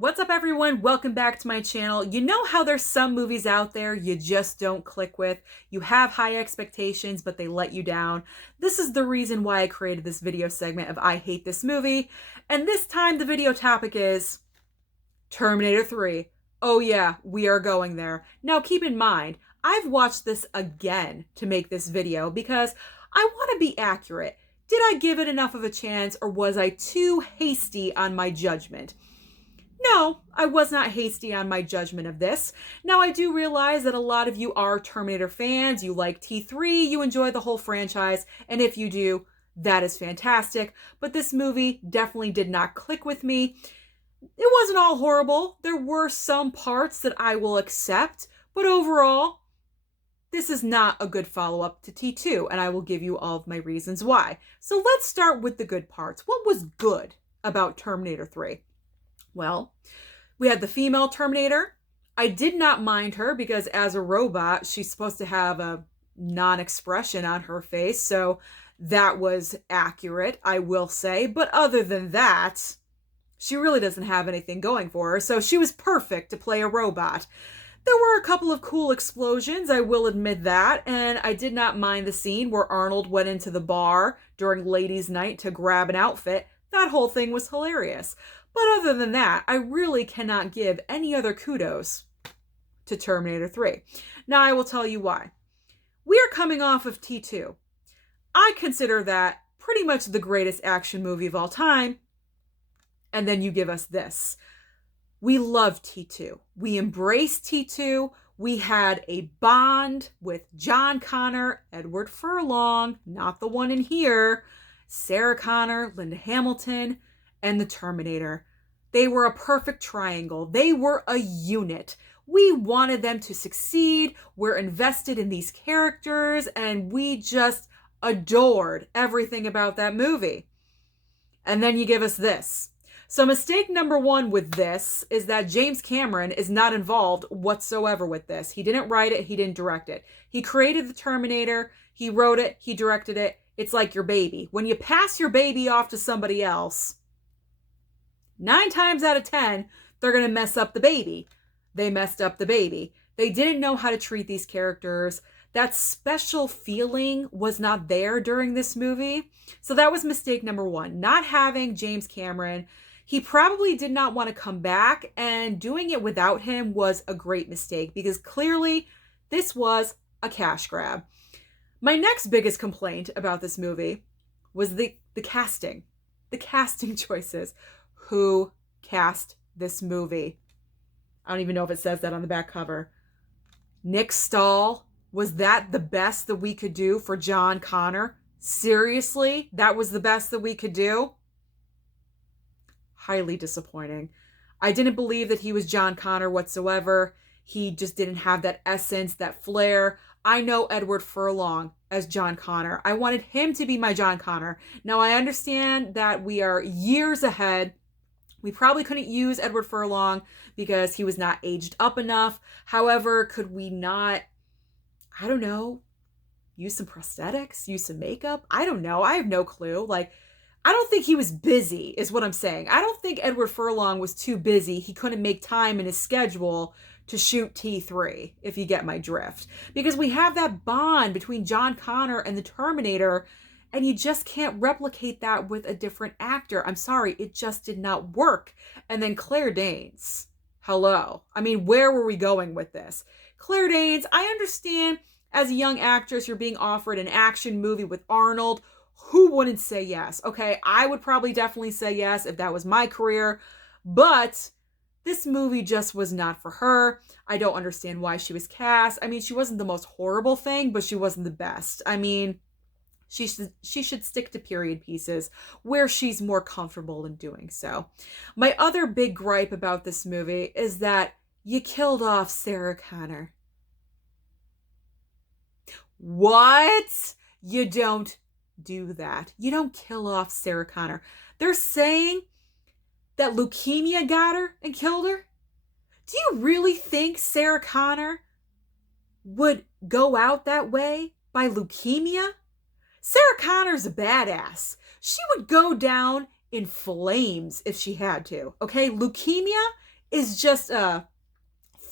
What's up, everyone? Welcome back to my channel. You know how there's some movies out there you just don't click with? You have high expectations, but they let you down. This is the reason why I created this video segment of I Hate This Movie. And this time the video topic is Terminator 3. Oh yeah, we are going there. Now keep in mind, I've watched this again to make this video because I want to be accurate. Did I give it enough of a chance, or was I too hasty on my judgment? No, I was not hasty on my judgment of this. Now, I do realize that a lot of you are Terminator fans. You like T3, you enjoy the whole franchise, and if you do, that is fantastic. But this movie definitely did not click with me. It wasn't all horrible. There were some parts that I will accept, but overall, this is not a good follow-up to T2, and I will give you all of my reasons why. So let's start with the good parts. What was good about Terminator 3? Well, we had the female Terminator. I did not mind her because as a robot, she's supposed to have a non-expression on her face. So that was accurate, I will say. But other than that, she really doesn't have anything going for her. So she was perfect to play a robot. There were a couple of cool explosions, I will admit that. And I did not mind the scene where Arnold went into the bar during ladies' night to grab an outfit. That whole thing was hilarious. But other than that, I really cannot give any other kudos to Terminator 3. Now, I will tell you why. We are coming off of T2. I consider that pretty much the greatest action movie of all time. And then you give us this. We love T2. We embraced T2. We had a bond with John Connor, Edward Furlong, not the one in here, Sarah Connor, Linda Hamilton, and the Terminator. They were a perfect triangle. They were a unit. We wanted them to succeed. We're invested in these characters, and we just adored everything about that movie. And then you give us this. So mistake number one with this is that James Cameron is not involved whatsoever with this. He didn't write it. He didn't direct it. He created the Terminator. He wrote it. He directed it. It's like your baby. When you pass your baby off to somebody else, 9 times out of 10, they're going to mess up the baby. They messed up the baby. They didn't know how to treat these characters. That special feeling was not there during this movie. So that was mistake number one, not having James Cameron. He probably did not want to come back, and doing it without him was a great mistake because clearly this was a cash grab. My next biggest complaint about this movie was the casting. The casting choices. Who cast this movie? I don't even know if it says that on the back cover. Nick Stahl. Was that the best that we could do for John Connor? Seriously? That was the best that we could do? Highly disappointing. I didn't believe that he was John Connor whatsoever. He just didn't have that essence, that flair. I know Edward Furlong as John Connor. I wanted him to be my John Connor. Now, I understand that we are years ahead. We probably couldn't use Edward Furlong because he was not aged up enough. However, could we not, I don't know, use some prosthetics, use some makeup? I don't know. I have no clue. I don't think he was busy is what I'm saying. I don't think Edward Furlong was too busy. He couldn't make time in his schedule to shoot T3, if you get my drift. Because we have that bond between John Connor and the Terminator, and you just can't replicate that with a different actor. I'm sorry, it just did not work. And then Claire Danes. Hello. I mean, where were we going with this? Claire Danes, I understand as a young actress, you're being offered an action movie with Arnold. Who wouldn't say yes? Okay, I would probably definitely say yes if that was my career. But this movie just was not for her. I don't understand why she was cast. I mean, she wasn't the most horrible thing, but she wasn't the best. I mean, she should stick to period pieces where she's more comfortable in doing so. My other big gripe about this movie is that you killed off Sarah Connor. What? You don't do that. You don't kill off Sarah Connor. They're saying that leukemia got her and killed her? Do you really think Sarah Connor would go out that way by leukemia? Sarah Connor's a badass. She would go down in flames if she had to. Okay, leukemia is just a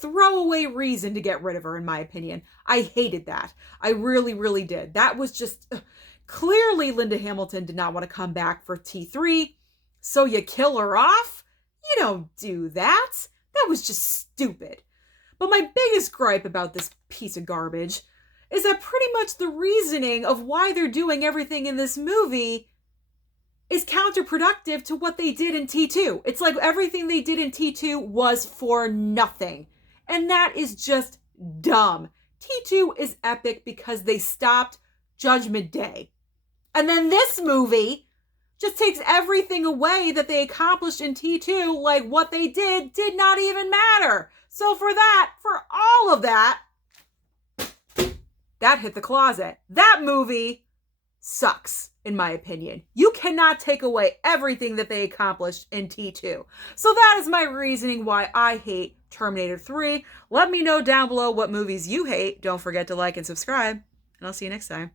throwaway reason to get rid of her, in my opinion. I hated that. I really, really did. That was just... Clearly, Linda Hamilton did not want to come back for T3, so you kill her off? You don't do that. That was just stupid. But my biggest gripe about this piece of garbage is that pretty much the reasoning of why they're doing everything in this movie is counterproductive to what they did in T2. It's like everything they did in T2 was for nothing. And that is just dumb. T2 is epic because they stopped Judgment Day. And then this movie just takes everything away that they accomplished in T2, like what they did not even matter. So for all of that hit the closet. That movie sucks, in my opinion. You cannot take away everything that they accomplished in T2. So that is my reasoning why I hate Terminator 3. Let me know down below what movies you hate. Don't forget to like and subscribe, and I'll see you next time.